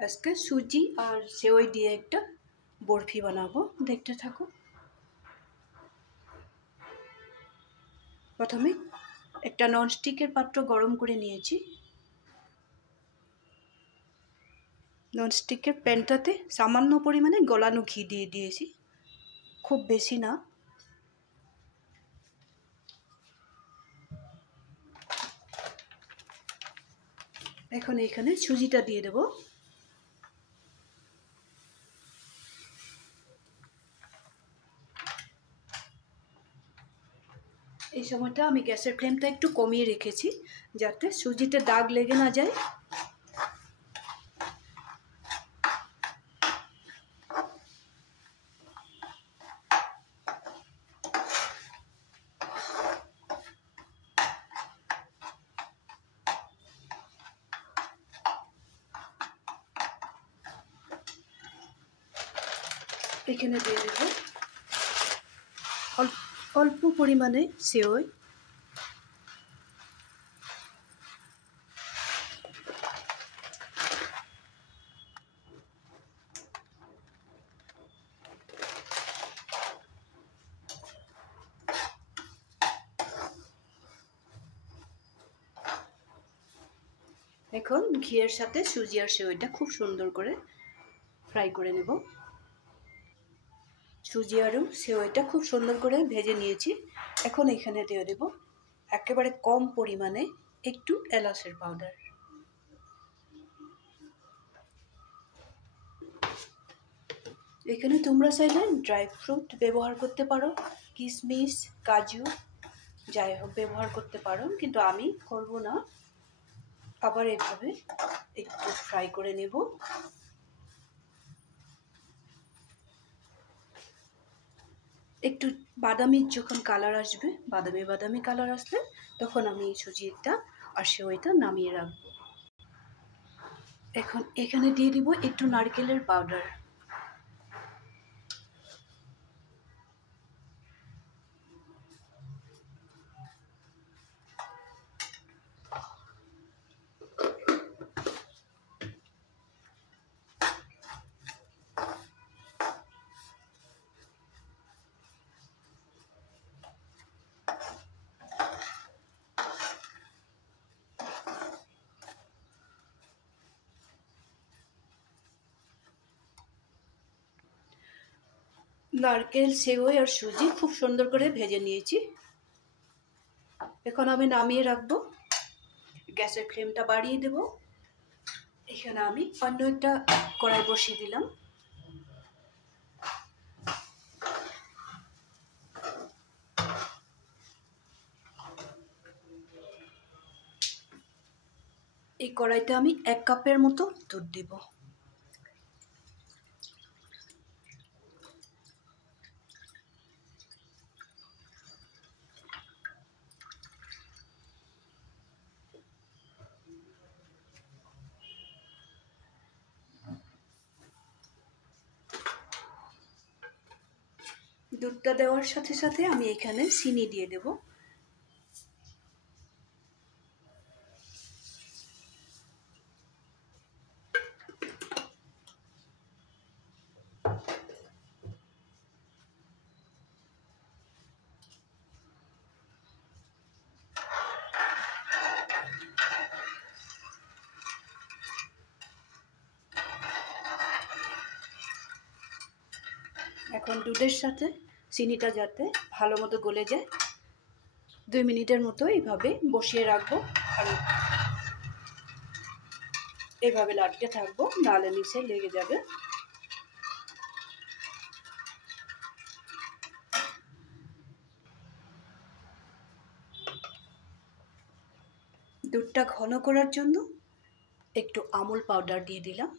আজকে সুজি আর সেওই দিয়ে একটা বরফি বানাবো, দেখতে থাকো। প্রথমে একটা ননস্টিকের পাত্র গরম করে নিয়েছি। ননস্টিকের প্যানটাতে সামান্য পরিমাণে গলানো ঘি দিয়ে দিয়েছি, খুব বেশি না। এখন এখানে সুজিটা দিয়ে দেব। এই সময়টা আমি গ্যাসের ফ্লেমটা একটু কমিয়ে রেখেছি যাতে সুজিতে দাগ লেগে না যায়। এখানে দিয়ে দেব অল্প পরিমাণে সেওই। এখন ঘিয়ের সাথে সুজি আর সেওইটা খুব সুন্দর করে ফ্রাই করে নেব। সুজি আর সেওইটা খুব সুন্দর করে ভেজে নিয়েছি। এখন এখানে দিয়ে দেব একেবারে কম পরিমাণে একটু এলাচের পাউডার। এখানে তোমরা চাইলে ড্রাই ফ্রুট ব্যবহার করতে পারো, কিশমিশ, কাজু যাই হোক ব্যবহার করতে পারো, কিন্তু আমি করব না। আবার এভাবে একটু ফ্রাই করে নেব। একটু বাদামি যখন কালার আসবে, বাদামি কালার আসলে তখন আমি সুজিটা আর সেওইটা নামিয়ে রাখবো। এখন এখানে দিয়ে দিব একটু নারকেলের পাউডার। নারকেল, সেওই আর সুজি খুব সুন্দর করে ভেজে নিয়েছি। এখন আমি নামিয়ে রাখবো। গ্যাসের ফ্লেমটা বাড়িয়ে দেব। এখানে আমি অন্য একটা কড়াই বসিয়ে দিলাম। এই কড়াইতে আমি 1 কাপের মতো দুধ দেব। দুধটা দেওয়ার সাথে সাথে আমি এখানে চিনি দিয়ে দেব। এখন দুধের সাথে চিনিটা যাতে ভালো মতো গলে যায় 2 মিনিটের মতো এইভাবে বসিয়ে রাখবো। আর এইভাবে লাড়তে থাকবো, নাহলে নিচে লেগে যাবে। দুধটা ঘন করার জন্য একটু আমুল পাউডার দিয়ে দিলাম।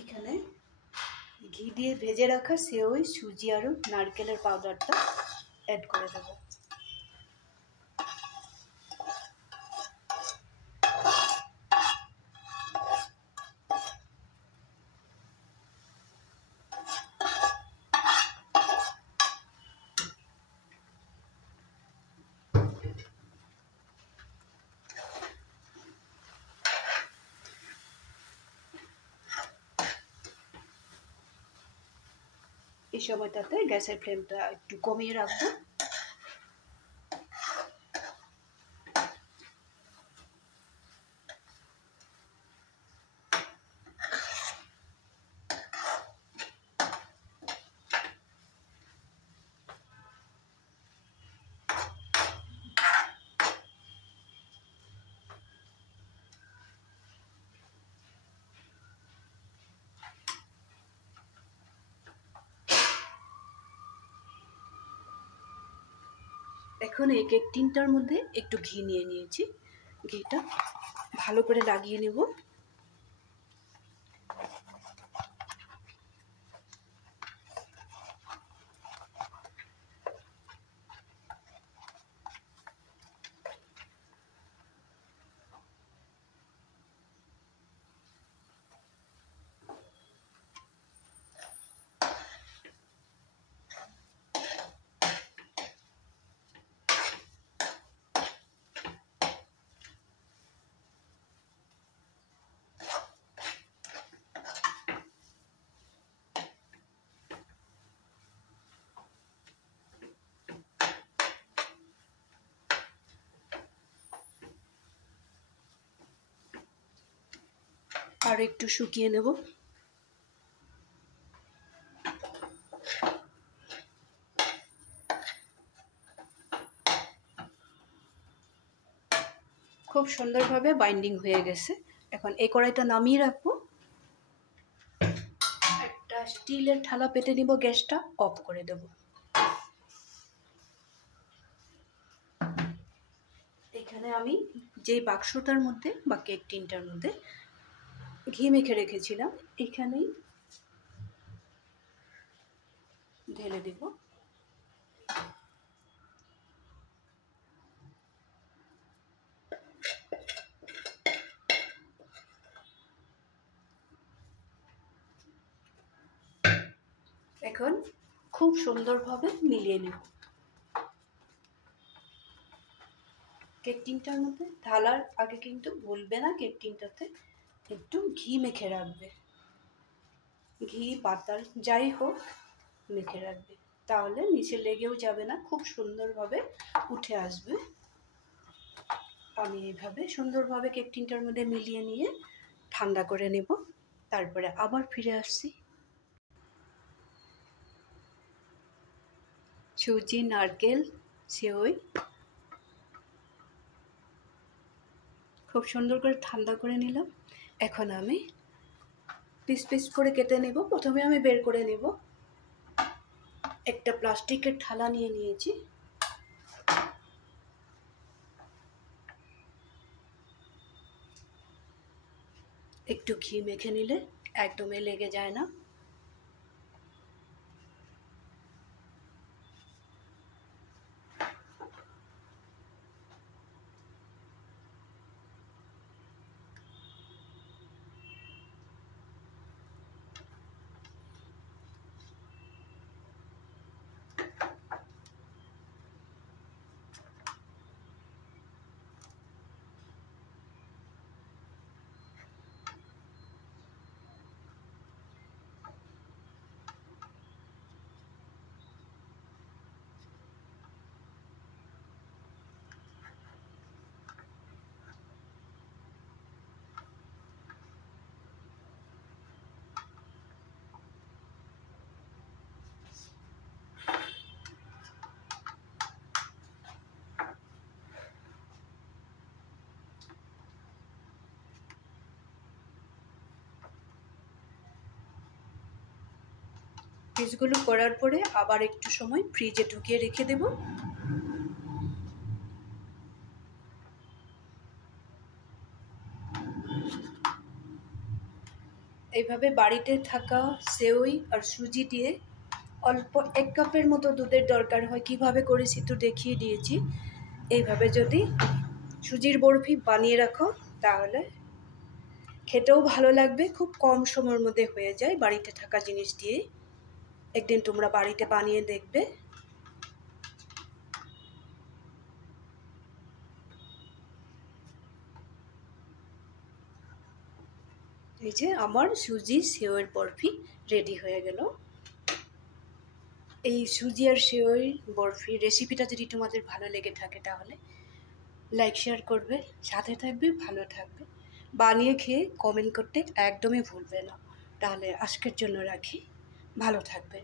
এখানে ঘি দিয়ে ভেজে রাখা সেওই, সুজি আর নারকেলের পাউডারটা অ্যাড করে দেব। এই সময়টাতে গ্যাসের ফ্লেমটা একটু কমিয়ে রাখবো। এখন এই কেক টিনটার মধ্যে একটু ঘি নিয়ে নিয়েছি, ঘিটা ভালো করে লাগিয়ে নেব। আর একটু শুকিয়ে নেব। খুব সুন্দরভাবে বাইন্ডিং হয়ে গেছে। এখন এই কড়াইটা নামিয়ে রাখবো। একটা স্টিলের থালা পেতে নিব, গ্যাসটা অফ করে দেব। এখানে আমি যে বাক্সটার মধ্যে বা কেক টিনটার মধ্যে ঘি মেখে রেখেছিলাম, এখানেই ঢেলে দেব। এখন খুব সুন্দরভাবে মিলিয়ে নেব। কেক টিনটার মধ্যে ঢালার আগে কিন্তু ভুলবে না কেক টিনটাতে একটু ঘি মেখে রাখবে। ঘি বাটার যাই হোক মেখে রাখবে, তাহলে নিচে লেগেও যাবে না, খুব সুন্দরভাবে উঠে আসবে। আমি এইভাবে সুন্দরভাবে কেক টিনটার মধ্যে মিলিয়ে নিয়ে ঠান্ডা করে নেব, তারপরে আবার ফিরে আসছি। সুজি, নারকেল, সেওই খুব সুন্দর করে ঠান্ডা করে নিলাম। এখন আমি পিস পিস করে কেটে নেব। প্রথমে আমি বের করে নেব। একটা প্লাস্টিকের থালা নিয়ে নিয়েছি। একটু ঘি মেখে নিলে একদমই লেগে যায় না। পিসগুলো করার পরে আবার একটু সময় ফ্রিজে ঢুকিয়ে রেখে দেব। এইভাবে বাড়িতে থাকা সেওই আর সুজি দিয়ে অল্প 1 কাপের মতো দুধের দরকার হয়, কিভাবে করেছি তো দেখিয়ে দিয়েছি। এইভাবে যদি সুজির বরফি বানিয়ে রাখো তাহলে খেতেও ভালো লাগবে, খুব কম সময়ের মধ্যে হয়ে যায় বাড়িতে থাকা জিনিস দিয়ে। একদিন তোমরা বাড়িতে বানিয়ে দেখবে। এই যে আমার সুজি সেওয়ের বরফি রেডি হয়ে গেল। এই সুজি আর সেওই বরফি রেসিপিটা যদি তোমাদের ভালো লেগে থাকে তাহলে লাইক শেয়ার করবে, সাথে থাকবে, ভালো থাকবে। বানিয়ে খেয়ে কমেন্ট করতে একদমই ভুলবে না। তাহলে আজকের জন্য রাখি, ভালো থাকবে।